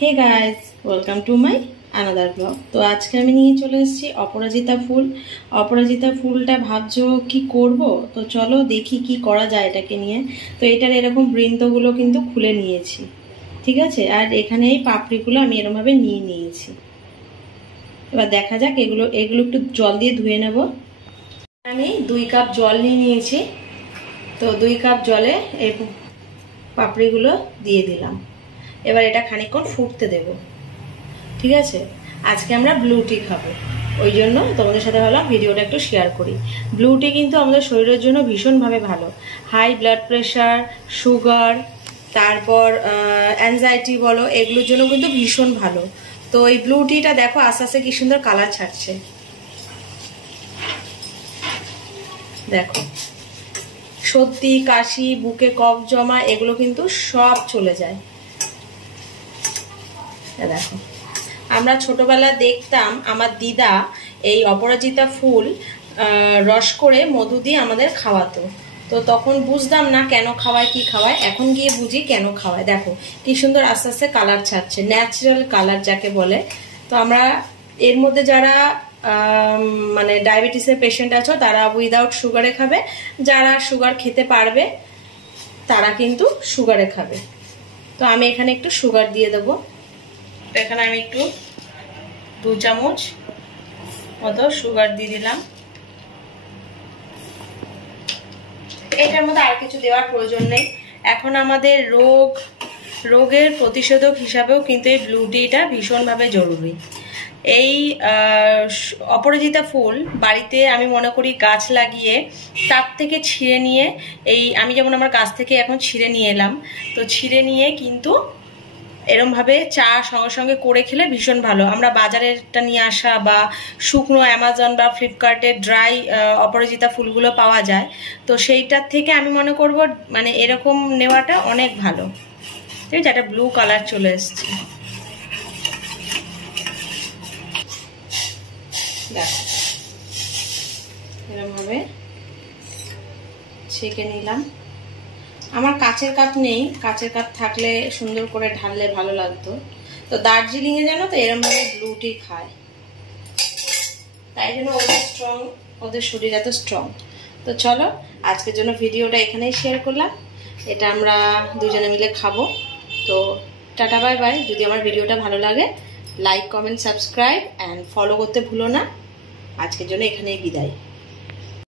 Hey guys welcome to my another blog. তো আজকে আমি নিয়ে চলে এসেছি অপরাজিতা ফুল। অপরাজিতা ফুলটা ভাবছো কি করব, তো চলো দেখি কি করা যায় এটাকে নিয়ে। তো এটার এরকম বৃন্তগুলো কিন্তু খুলে নিয়েছি, ঠিক আছে। আর এখানে এই পাপড়িগুলো আমি এরকমভাবে নিয়ে নিয়েছি। এবার দেখা যাক এগুলো একটু জল দিয়ে ধুয়ে নেব। আমি 2 কাপ জল নিয়ে নিয়েছি। তো 2 কাপ জলে এই পাপড়িগুলো দিয়ে দিলাম। এবার এটা খানিকক্ষণ ফুটতে দেব, ঠিক আছে। আজকে আমরা ব্লু টি খাবো, ওই জন্য তোমাদের সাথে ভাবলাম ভিডিওটা একটু শেয়ার করি। ব্লু টি কিন্তু আমাদের শরীরের জন্য ভীষণভাবে ভালো। হাই ব্লাড প্রেশার, সুগার, তারপর অ্যাংজাইটি বলো, এগুলোর জন্য কিন্তু ভীষণ ভালো। তো এই ব্লু টিটা দেখো আস্তে আস্তে কি সুন্দর কালার ছাড়ছে, দেখো। সর্দি, কাশি, বুকে কফ জমা এগুলো কিন্তু সব চলে যায়। দেখো, আমরা ছোটবেলা দেখতাম আমার দিদা এই অপরাজিতা ফুল রস করে মধু দিয়ে আমাদের খাওয়াতো। তো তখন বুঝতাম না কেন খাওয়ায়, কি খাওয়ায়। এখন গিয়ে বুঝি কেন খাওয়ায়। দেখো কি সুন্দর আস্তে আস্তে কালার ছাড়ছে, ন্যাচারাল কালার যাকে বলে। তো আমরা এর মধ্যে যারা মানে ডায়াবেটিসের পেশেন্ট আছো তারা উইদাউট সুগারে খাবে, যারা সুগার খেতে পারবে তারা কিন্তু সুগারে খাবে। তো আমি এখানে একটু সুগার দিয়ে দেবো। এখানে আমি একটু 2 চামচ মতো সুগার দিয়ে দিলাম। এটার মধ্যে আর কিছু দেওয়ার প্রয়োজন নেই। এখন আমাদের রোগের প্রতিষেধক হিসাবেও কিন্তু এই ব্লু টিটা ভীষণভাবে জরুরি। এই অপরাজিতা ফুল বাড়িতে আমি মনে করি গাছ লাগিয়ে তার থেকে ছিঁড়ে নিয়ে, এই আমি যেমন আমার গাছ থেকে এখন ছিঁড়ে নিয়ে এলাম, তো ছিঁড়ে নিয়ে কিন্তু এরমভাবে চা সঙ্গে সঙ্গে করে খেলে ভীষণ ভালো। আমরা বাজারেরটা নিয়ে আসা বা শুকনো অ্যামাজন বা ফ্লিপকার্টে ড্রাই অপরাজিতা ফুলগুলো পাওয়া যায়, তো সেইটার থেকে আমি মনে করব মানে এরকম নেওয়াটা অনেক ভালো, ঠিক আছে। একটা ব্লু কালার চলে এসছে, দেখো এরকমভাবে ছেঁকে নিলাম। আমার কাচের কাপ নেই, কাচের কাপ থাকলে সুন্দর করে ঢাললে ভালো লাগতো। তো দার্জিলিং এ জানো তো এরকম ভাবে ব্লু টি খায়, তাই জন্য ওদের স্ট্রং, ওদের শরীর এত স্ট্রং। তো চলো আজকের জন্য ভিডিওটা এখানেই শেয়ার করলাম। এটা আমরা দুজনে মিলে খাবো। তো টাটা বাই বাই। যদি আমার ভিডিওটা ভালো লাগে like, comment, subscribe and follow করতে ভুলো না। আজকের জন্য এখানেই বিদায়।